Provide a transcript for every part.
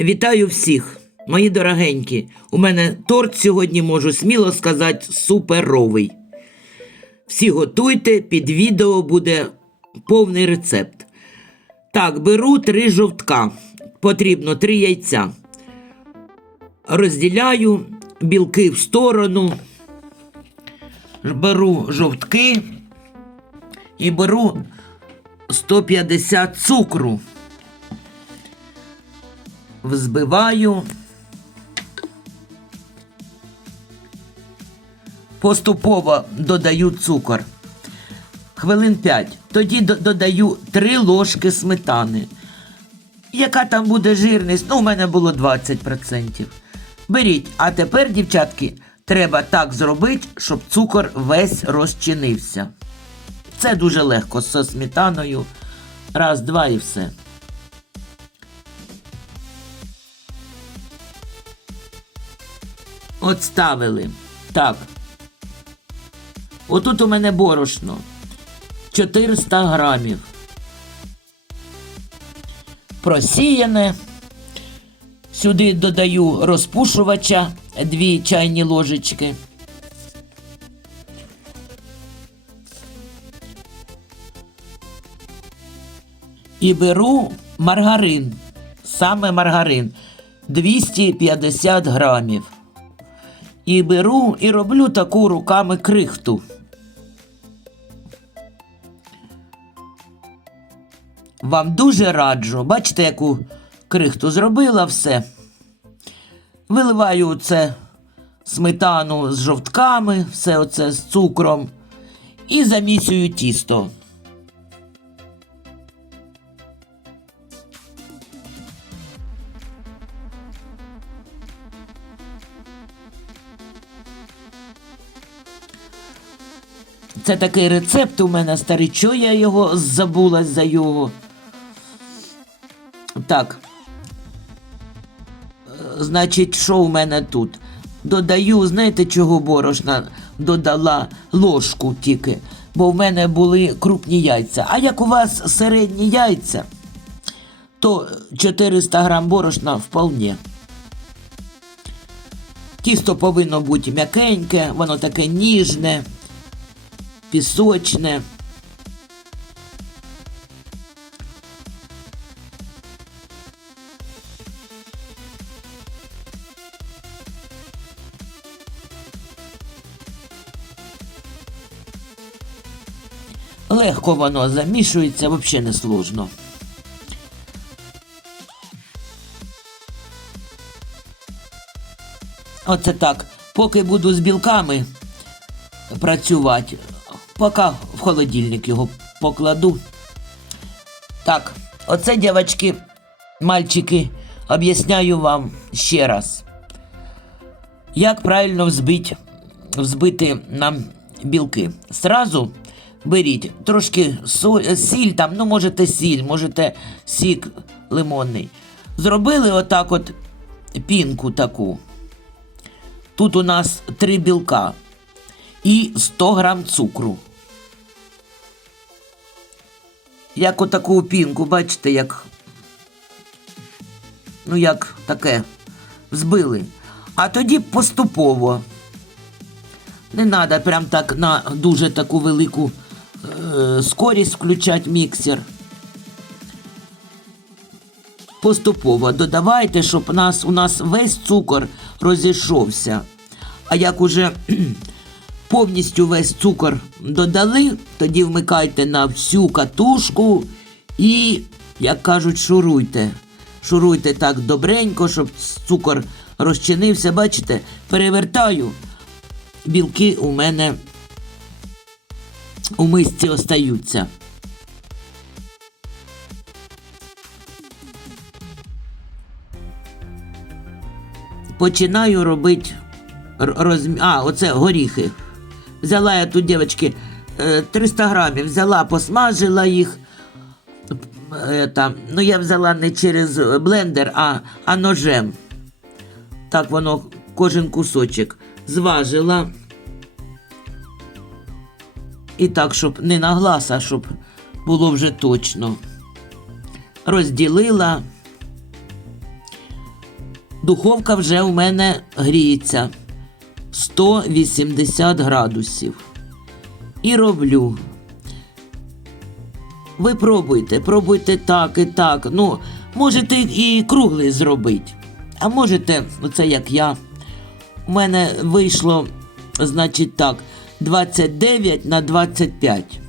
Вітаю всіх, мої дорогенькі. У мене торт сьогодні можу сміло сказати суперовий. Всі готуйте, під відео буде повний рецепт. Так, беру три жовтка. Потрібно три яйця. Розділяю білки в сторону. Беру жовтки і беру 150 цукру. Взбиваю. Поступово додаю цукор. Хвилин 5. Тоді додаю 3 ложки сметани. Яка там буде жирність? Ну, у мене було 20%. Беріть. А тепер, дівчатки, треба так зробити, щоб цукор весь розчинився. Це дуже легко зі сметаною. Раз, два і все. От ставили. Так. Отут у мене борошно. 400 грамів. Просіяне. Сюди додаю розпушувача 2 чайні ложечки. І беру маргарин. Саме маргарин 250 грамів. І беру і роблю таку руками крихту. Вам дуже раджу. Бачите, яку крихту зробила все. Виливаю це сметану з жовтками, все оце з цукром і замісюю тісто. Це такий рецепт у мене старий. Чого я його забула за його? Так. Е, Значить, що у мене тут? Додаю, знаєте, чого борошна додала ложку тільки, бо в мене були крупні яйця. А як у вас середні яйця, то 400 грам борошна вполне. Тісто повинно бути м'якеньке, воно таке ніжне пісочне. Легко воно замішується, взагалі не сложно. Оце так. Поки буду з білками працювати, поки в холодильник його покладу. Так, оце, дівчатки, мальчики, об'ясняю вам ще раз. Як правильно взбити, взбити нам білки? Сразу беріть трошки со- сіль, там, ну, можете сіль, можете сік лимонний. Зробили отак от пінку таку. Тут у нас три білка і 100 грам цукру. Як отаку пінку, бачите, як. Ну, як таке збили. А тоді поступово. Не треба прям так на дуже таку велику е, скорість включати міксер. Поступово додавайте, щоб нас, у нас весь цукор розійшовся. А як уже повністю весь цукор додали, тоді вмикайте на всю катушку і, як кажуть, шуруйте. Шуруйте так добренько, щоб цукор розчинився. Бачите, перевертаю. Білки у мене у мисці остаються. Починаю робити розмі... А, оце горіхи. Взяла я тут, дівчатки, е, 300 грамів, взяла, посмажила їх. Е, там, ну, я взяла не через блендер, а, а ножем. Так воно кожен кусочок зважила. І так, щоб не на глаз, а щоб було вже точно. Розділила Духовка вже у мене гріється 180 градусів. І роблю. Ви пробуйте, пробуйте так і так. Ну, можете і круглий зробити. А можете, оце як я. У мене вийшло, значить так, 29 на 25.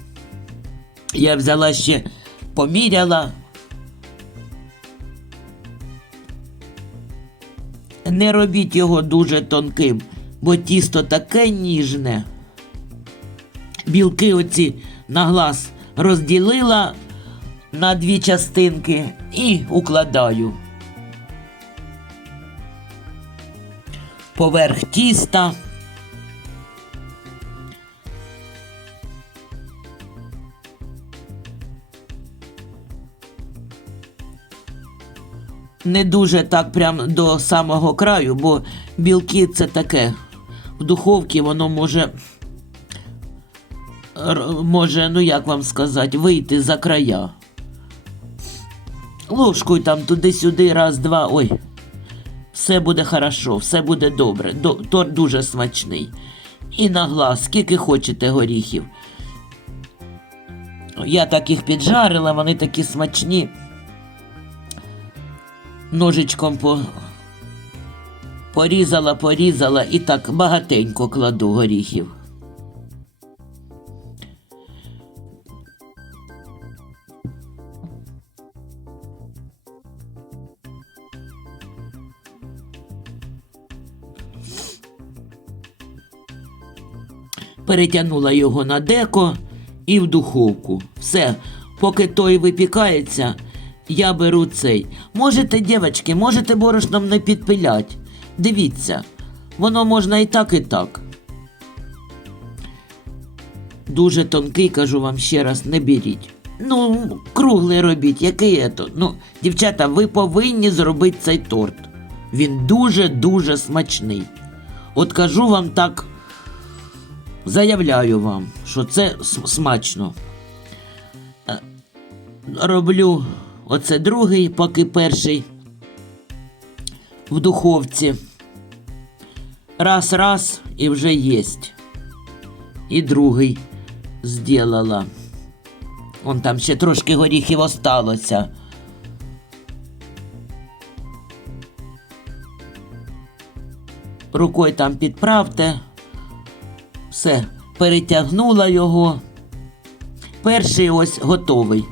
Я взяла ще, поміряла. Не робіть його дуже тонким, бо тісто таке ніжне. Білки оці на глаз розділила на дві частинки і укладаю. Поверх тіста. Не дуже так прям до самого краю, бо білки це таке. В духовці воно може, може, ну як вам сказати, вийти за края. Ложкою там туди-сюди, раз, два. Ой. Все буде хорошо, все буде добре. До, торт дуже смачний. І на глаз, скільки хочете горіхів. Я так їх піджарила, вони такі смачні. Ножичком по... порізала, порізала і так багатенько кладу горіхів. перетягнула його на деко і в духовку. Все, поки той випікається, я беру цей. Можете, дівчатки, можете борошном не підпилять. Дивіться, воно можна і так, і так. Дуже тонкий, кажу вам ще раз, не беріть. Ну, круглий робіть, який є то. Ну, дівчата, ви повинні зробити цей торт. Він дуже-дуже смачний. От кажу вам так, Заявляю вам, що це смачно. Е, Роблю оце другий, поки перший в духовці. Раз, раз і вже єсть. І другий зробила. Вон там ще трошки горіхів осталося. Рукою там підправте. Все, перетягнула його. Перший ось готовий.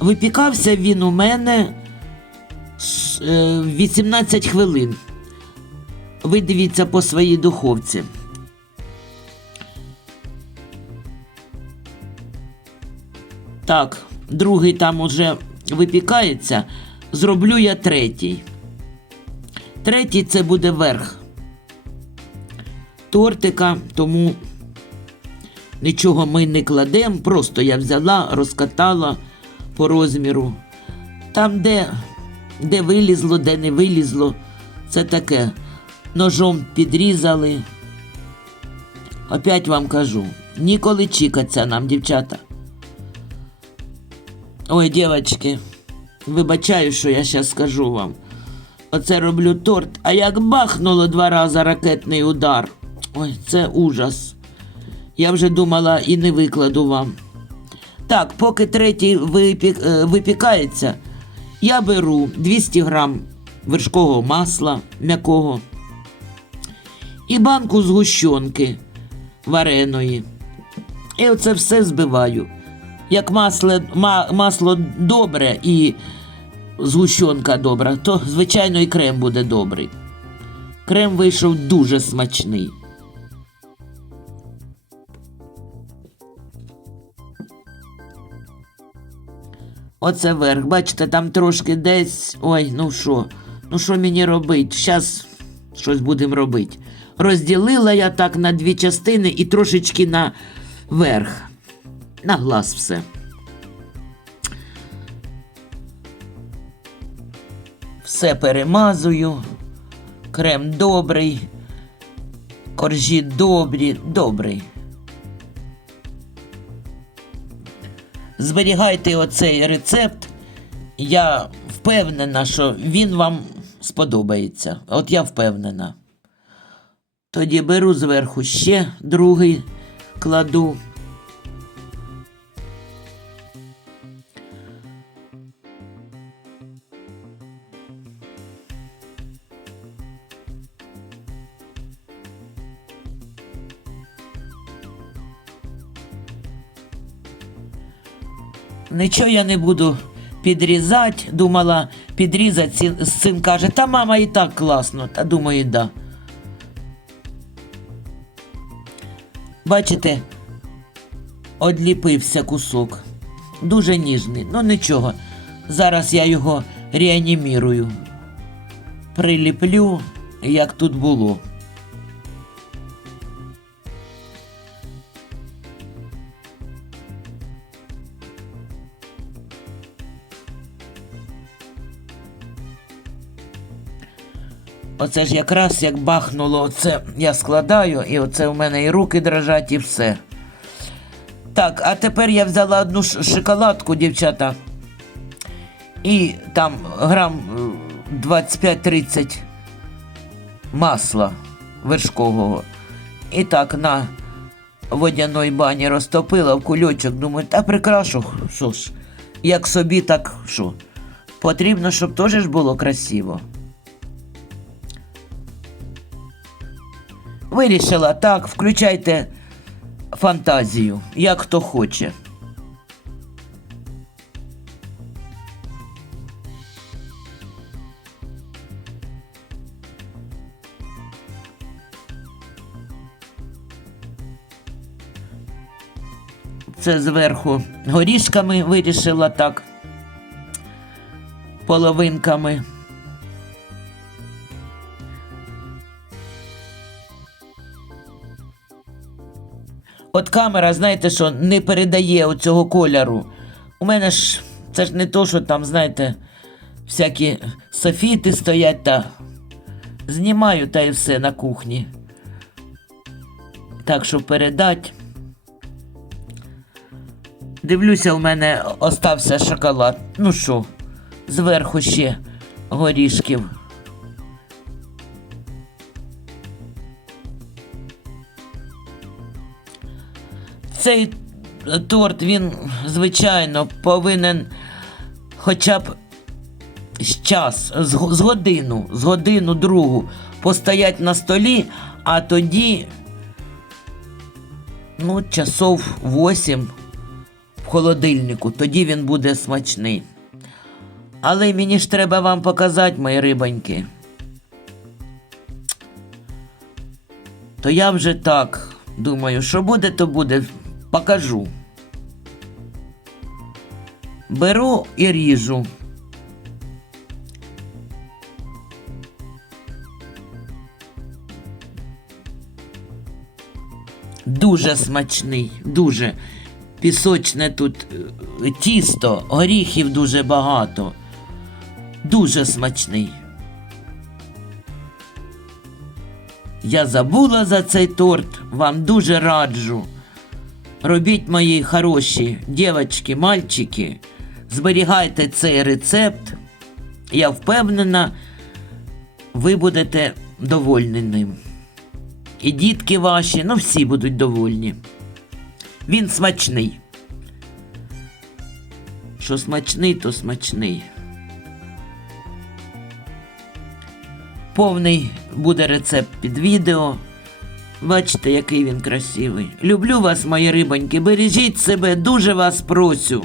Випікався він у мене с- е, 18 хвилин. Ви дивіться по своїй духовці. Так, другий там уже випікається. Зроблю я третій. Третій це буде верх тортика, тому нічого ми не кладемо. Просто я взяла, розкатала по розміру. Там, де, де вилізло, де не вилізло, це таке. Ножом підрізали. Опять вам кажу, ніколи чікаться нам, дівчата. Ой, дівчатки, вибачаю, що я зараз скажу вам. Оце роблю торт, а як бахнуло два рази ракетний удар. Ой, це ужас. Я вже думала і не викладу вам. Так, поки третій випік, е, випікається, я беру 200 грам вершкового масла м'якого і банку згущенки вареної. І оце все збиваю. Як масло, масло добре і згущенка добра, то, звичайно, і крем буде добрий. Крем вийшов дуже смачний. Оце верх. Бачите, там трошки десь. Ой, ну що, ну що мені робити? Зараз щось будемо робити. Розділила я так на дві частини і трошечки на верх. На глаз все. Все перемазую. Крем добрий. Коржі добрі, добрий. Зберігайте оцей рецепт. Я впевнена, що він вам сподобається. От я впевнена. Тоді беру зверху ще другий кладу. Нічого я не буду підрізати. Думала підрізати. Син- каже, та мама і так класно. Та думаю, да. Бачите, одліпився кусок. Дуже ніжний. Ну нічого. Зараз я його реанімірую. Приліплю, як тут було. Оце ж якраз як бахнуло, оце я складаю, і оце у мене і руки дрожать, і все. Так, а тепер я взяла одну шоколадку, дівчата. І там грам е, 25-30 масла вершкового. І так на водяної бані розтопила в кульочок. Думаю, та прикрашу, що ж, як собі, так що. Потрібно, щоб теж було красиво. Вирішила так, включайте фантазію, як хто хоче. Це зверху горішками вирішила так. Половинками. От камера, знаєте що, не передає оцього кольору. У мене ж це ж не то, що там, знаєте, всякі софіти стоять та знімаю та і все на кухні. Так що передать. Дивлюся, у мене остався шоколад. Ну що, зверху ще горішків. Цей торт, він, звичайно, повинен хоча б час, з годину, з годину другу постоять на столі, а тоді, ну, часов 8 в холодильнику, тоді він буде смачний. Але мені ж треба вам показати, мої рибоньки. То я вже так думаю, що буде, то буде. Покажу. Беру і ріжу. Дуже смачний, дуже пісочне тут е, тісто, горіхів дуже багато. Дуже смачний. Я забула за цей торт, вам дуже раджу. Робіть мої хороші дівчатки, мальчики, зберігайте цей рецепт. Я впевнена, ви будете довольні ним. І дітки ваші, ну всі будуть довольні. Він смачний. Що смачний, то смачний. Повний буде рецепт під відео. Бачите, який він красивий. Люблю вас, мої рибоньки. Бережіть себе, дуже вас просю.